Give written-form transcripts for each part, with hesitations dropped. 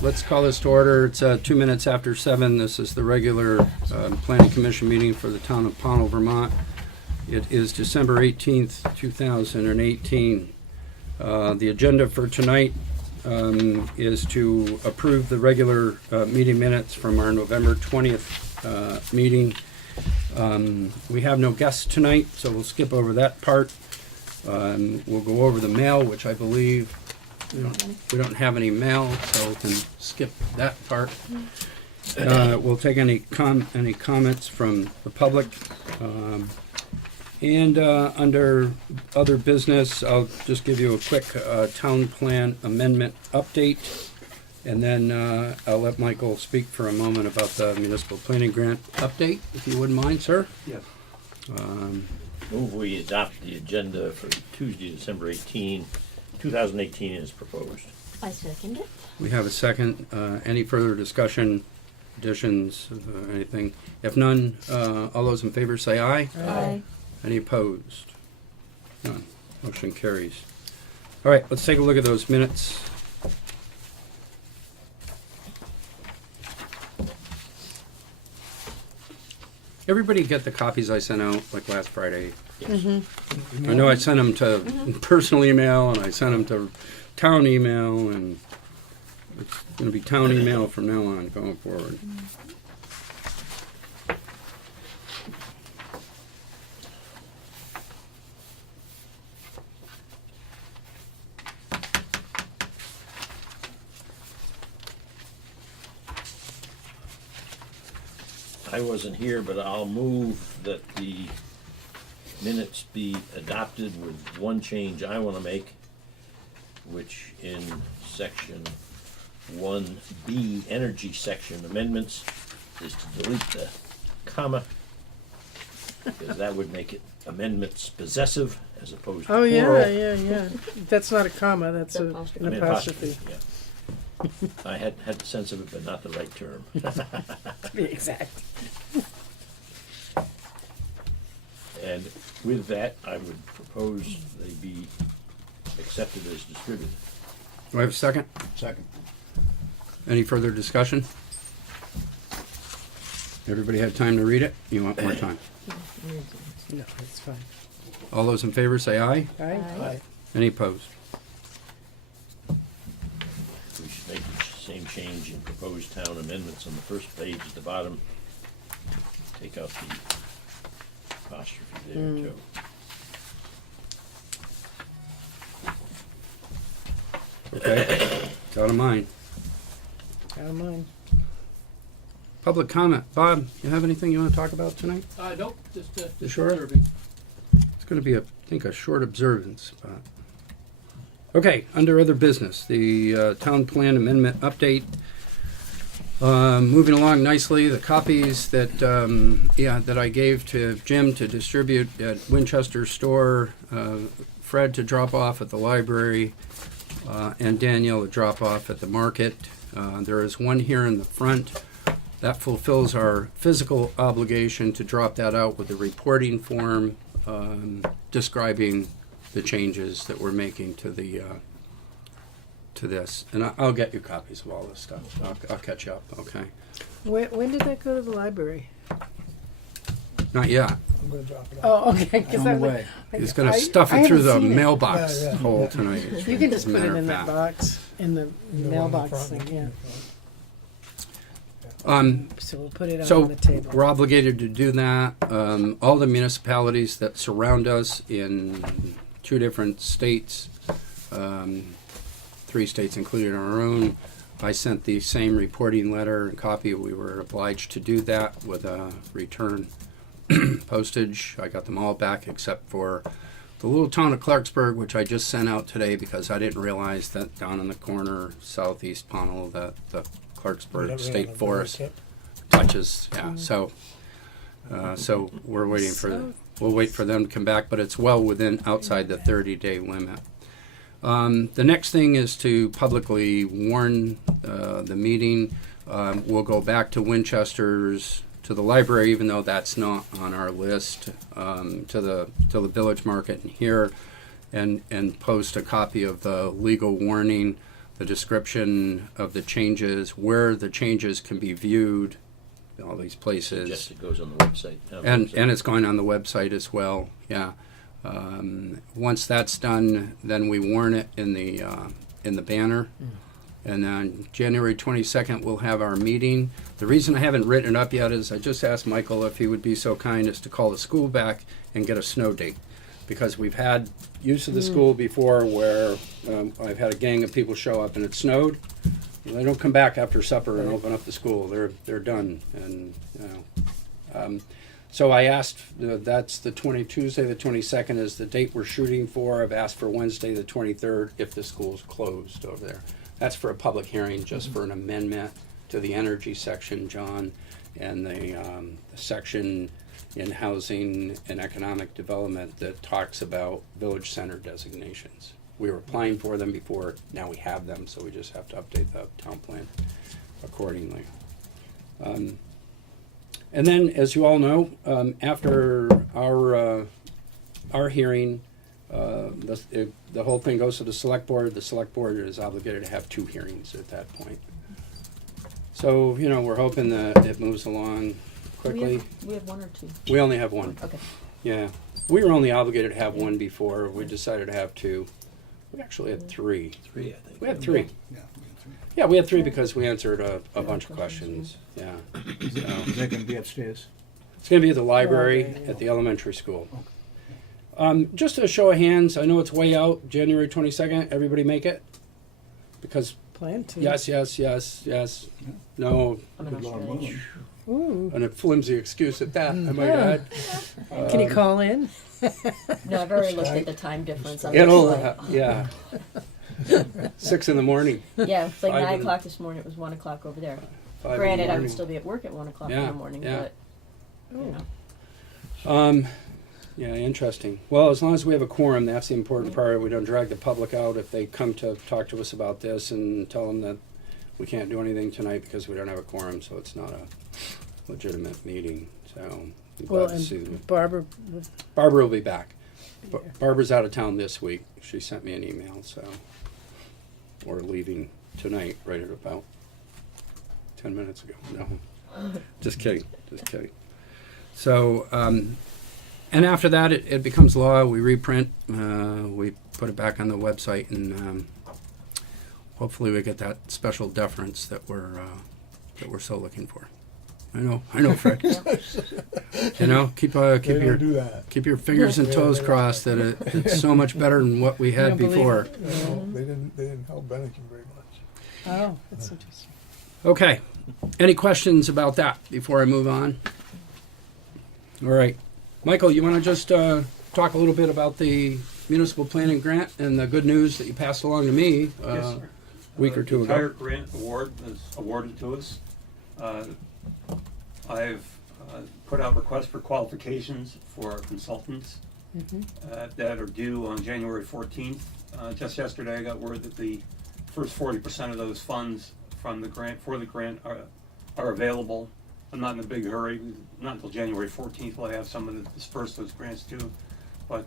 Let's call this to order. It's 2 minutes after 7. This is the regular Planning Commission meeting for the town of Pownal, Vermont. It is December 18th, 2018. The agenda for tonight is to approve the regular meeting minutes from our November 20th meeting. We have no guests tonight, so we'll skip over that part. We'll go over the mail, which I believe we don't have any mail, so we can skip that part. We'll take any comments from the public. And under other business, I'll just give you a quick town plan amendment update. And then I'll let Michael speak for a moment about the municipal planning grant update, if you wouldn't mind, sir. Yes. Move we adopt the agenda for Tuesday, December 18, 2018 as proposed. I second it. We have a second. Any further discussion, additions, anything? If none, all those in favor say aye. Aye. Any opposed? None. Motion carries. All right, let's take a look at those minutes. Everybody get the copies I sent out like last Friday? Yes. I know I sent them to personal email and I sent them to town email, and it's going to be town email from now on going forward. I wasn't here, but I'll move that the minutes be adopted with one change I want to make, which in section 1B, energy section amendments, is to delete the comma, because that would make it amendments possessive as opposed to Oh, plural. yeah. That's not a comma, that's It's an apostrophe. I mean, apostrophe. Yeah. I had the sense of it, but not the right term. Exact. And with that, I would propose they be accepted as distributed. Do I have a second? Second. Any further discussion? Everybody had time to read it? You want more time? No, it's fine. All those in favor say aye. Aye? Aye. Any opposed? We should make the same change in proposed town amendments on the first page at the bottom. Take out the apostrophe there too. Okay, it's out of mine. Out of mine. Public comment. Bob, you have anything you want to talk about tonight? Nope, just You sure? observing. It's going to be, I think, a short observance. But okay, under other business, the town plan amendment update. Moving along nicely. The copies that that I gave to Jim to distribute at Winchester store, Fred to drop off at the library, and Danielle to drop off at the market. There is one here in the front. That fulfills our physical obligation to drop that out with a reporting form describing the changes that we're making to the to this. And I'll get you copies of all this stuff. I'll catch you up, okay? When did that go to the library? Not yet. I'm gonna drop it off. Oh, okay, because On the way. He's going to stuff it through the mailbox Yeah, yeah. hole tonight. You can just as a put matter it of in the fact. box, in the You know, on the mailbox front. thing, yeah. Um, So we'll put it So on the table. we're obligated to do that. All the municipalities that surround us in 2 different states, 3 states including our own, I sent the same reporting letter and copy. We were obliged to do that with a return postage. I got them all back except for the little town of Clarksburg, which I just sent out today because I didn't realize that down in the corner southeast Pownal that the Clarksburg State Forest touches. Yeah, so we're waiting for we'll wait for them to come back, but it's well within outside the 30-day limit. The next thing is to publicly warn the meeting. We'll go back to Winchester's, to the library, even though that's not on our list, to the village market and here, and post a copy of the legal warning the description of the changes, where the changes can be viewed, all these places. Just it goes on the website. And it's going on the website as well, yeah. Once that's done, then we warn it in the banner. And then January 22nd, we'll have our meeting. The reason I haven't written it up yet is I just asked Michael if he would be so kind as to call the school back and get a snow date. Because we've had use of the school before where I've had a gang of people show up and it snowed. They don't come back after supper and open up the school. They're done. And so I asked. That's the Tuesday the 22nd is the date we're shooting for. I've asked for Wednesday the 23rd if the school's closed over there. That's for a public hearing, just for an amendment to the energy section, John, and the section in housing and economic development that talks about village center designations. We were applying for them before, now we have them, so we just have to update the town plan accordingly. And then, as you all know, after our hearing, the whole thing goes to the select board. The select board is obligated to have 2 hearings at that point. So, we're hoping that it moves along quickly. We have 1 or 2. We only have 1. Okay. Yeah. We were only obligated to have 1 before. We decided to have 2. We actually had 3. 3, I think. We had 3. Yeah, we had 3 because we answered a bunch of questions. Yeah. Is that going to be upstairs? It's going to be at the library at the elementary school. Just a show of hands, I know it's way out, January 22nd. Everybody make it? Because Plan to. yes. No, I'm in Good Lord, Australia. Ooh. and a flimsy excuse at that, I might add. Can you call in? No, I've already looked at the time difference on It'll, this flight. yeah. 6 in the morning. Yeah, it's like 5 9 in- o'clock this morning. It was 1 o'clock over there. 5 in the Granted, I would morning. still be at work at 1 o'clock in Yeah, the morning, yeah. but you know. Yeah, interesting. Well, as long as we have a quorum, that's the important part. We don't drag the public out if they come to talk to us about this and tell them that we can't do anything tonight because we don't have a quorum, so it's not a legitimate meeting. So I'm glad Well, to see them. and Barbara, Barbara will be back. Yeah. Barbara's out of town this week. She sent me an email, so we're leaving tonight, right at about 10 minutes ago. No, just kidding. So, and after that, it becomes law. We reprint, we put it back on the website, and hopefully we get that special deference that we're so looking for. I know, Fred. Keep They your don't do that. keep your fingers and toes crossed that it's so much better than what we had don't believe before. it. No, they didn't help Bennigan very much. Oh, that's interesting. Okay. Any questions about that before I move on? All right. Michael, you want to just talk a little bit about the municipal planning grant and the good news that you passed along to me Yes, sir. week or two The entire ago? grant award was awarded to us. I've put out requests for qualifications for our consultants that are due on January 14th. Just yesterday, I got word that the first 40% of those funds from the grant, are available. I'm not in a big hurry. Not until January 14th will I have someone to disperse those grants to. But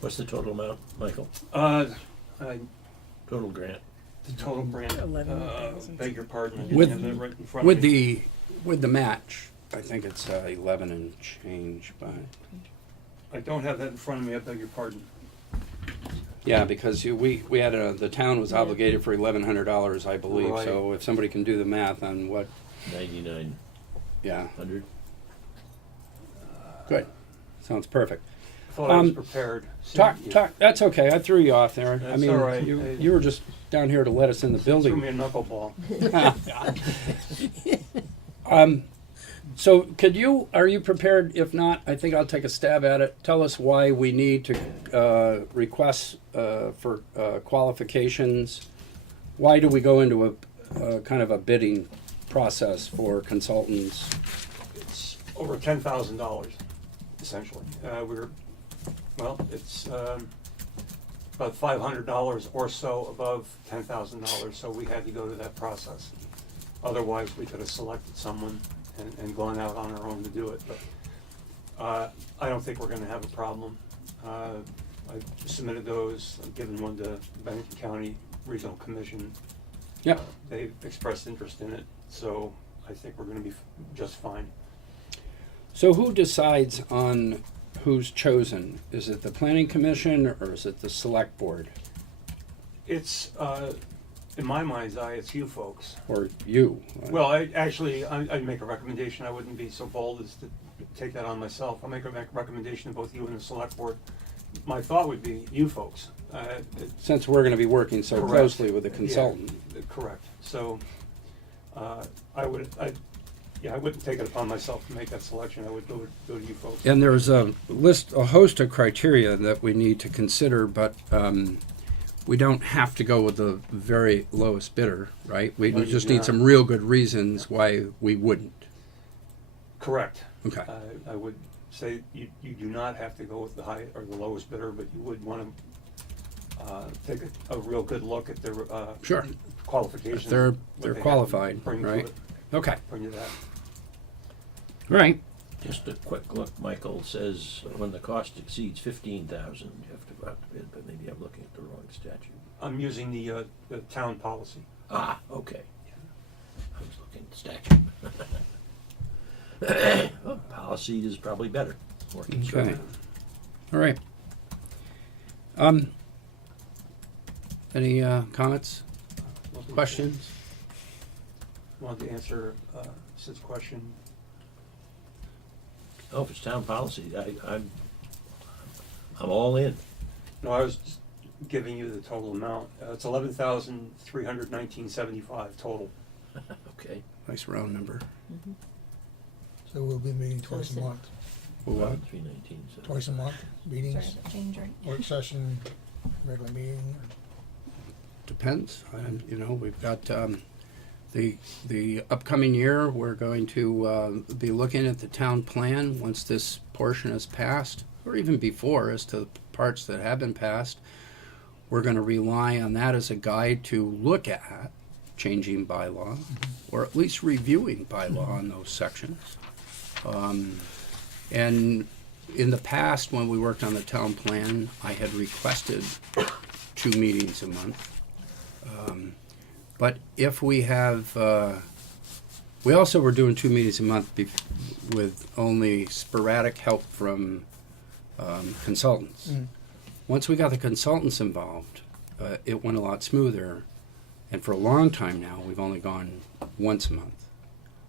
What's the total amount, Michael? I Total grant. the total grant, 11,000. beg your pardon, I With- didn't have that right in front of me. With the match, I think it's 11 and change, but I don't have that in front of me, I beg your pardon. yeah, because we had the town was Yeah. obligated for $1,100, I believe. Right. So if somebody can do the math on what, 9,900. yeah, good, sounds perfect. I thought I was Um, prepared. Talk. That's okay. I threw you off there. I That's mean, all right. you were just down here to let us in the Threw building. me a knuckleball. So are you prepared? If not, I think I'll take a stab at it. Tell us why we need to request for qualifications. Why do we go into a kind of a bidding process for consultants? It's over $10,000, essentially. It's about $500 or so above $10,000, so we had to go to that process. Otherwise, we could have selected someone and gone out on our own to do it, but I don't think we're gonna have a problem. I submitted those, I've given one to Bennington County Regional Commission. Yep. They've expressed interest in it, so I think we're gonna be just fine. So who decides on who's chosen? Is it the planning commission or is it the select board It's, in my mind's eye, it's you folks. or you? Well, I'd make a recommendation. I wouldn't be so bold as to take that on myself. I'll make a recommendation to both you and the select board. My thought would be you folks. Since we're going to be working so Correct. closely with the Yeah, consultant. correct. So, I wouldn't take it upon myself to make that selection. I would go to you folks. And there's a host of criteria that we need to consider, but we don't have to go with the very lowest bidder, right? We No, you just do need not. some real good reasons why we wouldn't. Correct. Okay. I would say you do not have to go with the high or the lowest bidder, but you would want to take a real good look at their Sure. qualifications. If they're what they have to qualified, bring to right? it, Okay. bring to that. Right. Just a quick look, Michael says when the cost exceeds 15,000, you have to go out to bid, but maybe I'm looking at the wrong statute. I'm using the town policy. Ah, okay. I was looking at the statute. Well, policy is probably better, more Okay. conservative. All right. Any comments, questions? Wanted to answer Sid's question. Oh, if it's town policy, I'm all in. No, I was just giving you the total amount. It's $11,319.75 total. Okay. Nice round number. So we'll be meeting So twice is a it- month, 319. So. twice a month, meetings, change right. work session, regular meeting. Depends. We've got the upcoming year. We're going to be looking at the town plan once this portion is passed, or even before, as to the parts that have been passed. We're going to rely on that as a guide to look at changing bylaw, or at least reviewing bylaw on those sections. And in the past, when we worked on the town plan, I had requested 2 meetings a month. But if we have, we also were doing 2 meetings a month with only sporadic help from consultants. Once we got the consultants involved, it went a lot smoother. And for a long time now, we've only gone once a month.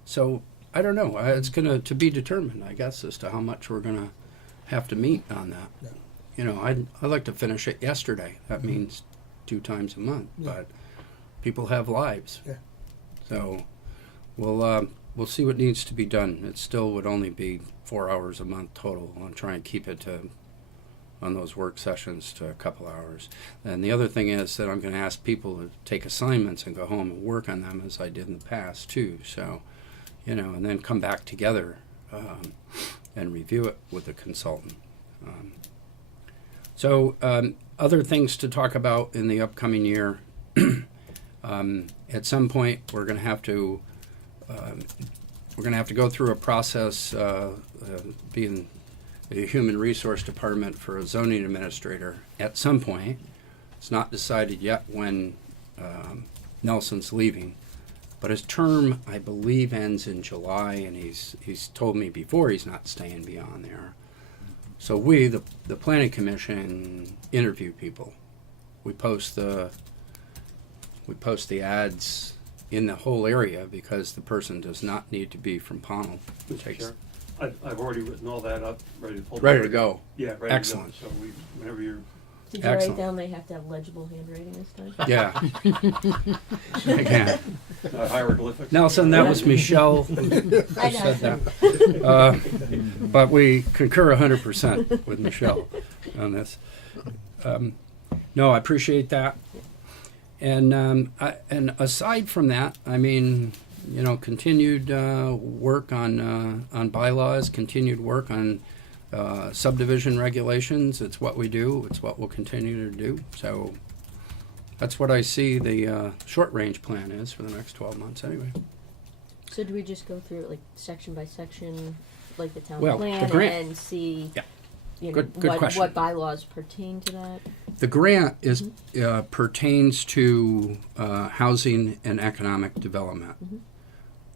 So I don't know. It's going to be determined, I guess, as to how much we're going to have to meet on that. Yeah. I'd like to finish it yesterday. That means 2 times a month. Yeah. But people have lives. Yeah. So we'll see what needs to be done. It still would only be 4 hours a month total. I'll try and keep it on those work sessions to a couple hours. And the other thing is that I'm going to ask people to take assignments and go home and work on them as I did in the past too. So, and then come back together and review it with the consultant. Other things to talk about in the upcoming year. At some point, we're going to have to go through a process, being the Human Resource Department for a zoning administrator. At some point, it's not decided yet when Nelson's leaving, but his term, I believe, ends in July, and he's told me before he's not staying beyond there. So we, the Planning Commission, interview people. We post the ads in the whole area because the person does not need to be from Pownal. It takes Sure. I've already written all that up, ready to pull. ready to go. Yeah, ready Excellent. to go. So whenever you're, Did you Excellent. write down they have to have legible handwriting this time? Yeah. Again. hieroglyphics. Nelson, that was Michelle who I said know. that. But we concur 100% with Michelle on this. No, I appreciate that. And and aside from that, I mean, continued work on bylaws, continued work on subdivision regulations. It's what we do. It's what we'll continue to do. So that's what I see the short-range plan is for the next 12 months anyway. So do we just go through it like section by section, like the town Well, the plan, grant- and see, Yeah. you know, Good question. what bylaws pertain to that? The grant is pertains to housing and economic development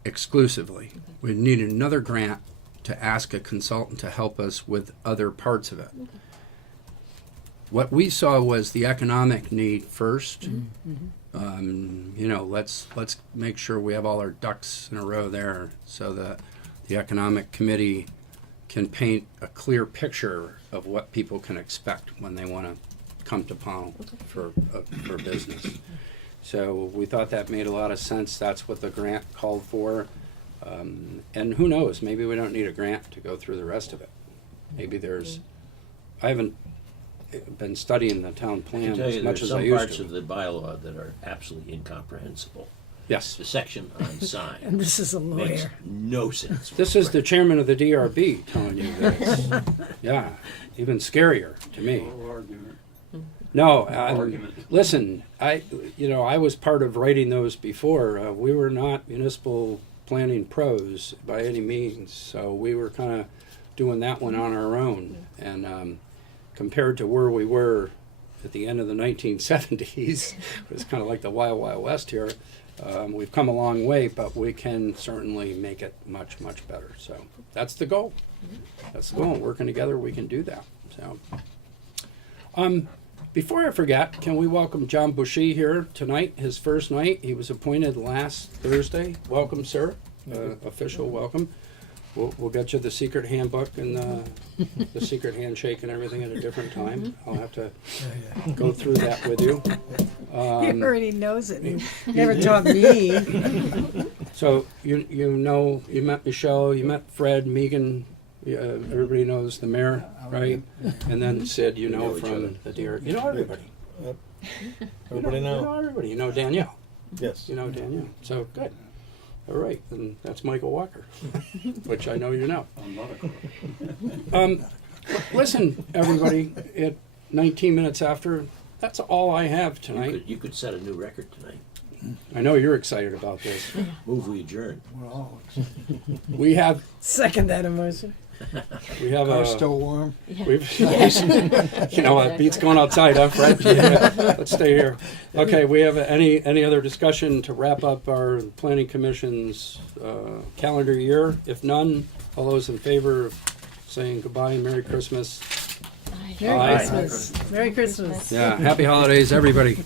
exclusively. We need another grant to ask a consultant to help us with other parts of it. What we saw was the economic need first. You know, let's make sure we have all our ducks in a row there, so that the economic committee can paint a clear picture of what people can expect when they want to come to Pownal for business. So we thought that made a lot of sense. That's what the grant called for. And who knows? Maybe we don't need a grant to go through the rest of it. Maybe there's. I haven't been studying the town I plan can tell as you, much there's as I some used parts to. of the bylaw that are absolutely incomprehensible. Yes. The section on And sign this is a makes lawyer. no sense. This is the chairman of the DRB telling you this. Yeah, even scarier to me. Oral argument. No, Argument. listen, I was part of writing those before. We were not municipal planning pros by any means, so we were kind of doing that one on our own. And compared to where we were at the end of the 1970s, it was kind of like the Wild Wild West here. We've come a long way, but we can certainly make it much, much better. So that's the goal. That's the goal. Working together, we can do that. So, before I forget, can we welcome John Bushy here tonight, his first night. He was appointed last Thursday. Welcome, sir. Official welcome. We'll get you the secret handbook and the secret handshake and everything at a different time. I'll have to go through that with you. He already knows it. He never taught me. So you met Michelle, you met Fred, Megan. Everybody knows the mayor, right? And then Sid, you know know each other. from the DR. You know everybody. Everybody You know? know everybody. You know Danielle. Yes. You know Danielle. So good. All right, and that's Michael Walker, which I know you know. I'm not a Listen, everybody, at 19 minutes after, that's all I have tonight. You could set a new record tonight. I know you're excited about this. Move we adjourn. We're all, We have Second that emotion. car's a. still warm. We've, you know what? Beats going outside, huh, Fred? Yeah, let's stay here. Okay, we have any other discussion to wrap up our planning commission's calendar year? If none, all those in favor of saying goodbye and Merry Christmas. Merry Aye. Christmas. Merry Christmas. Yeah, happy holidays, everybody.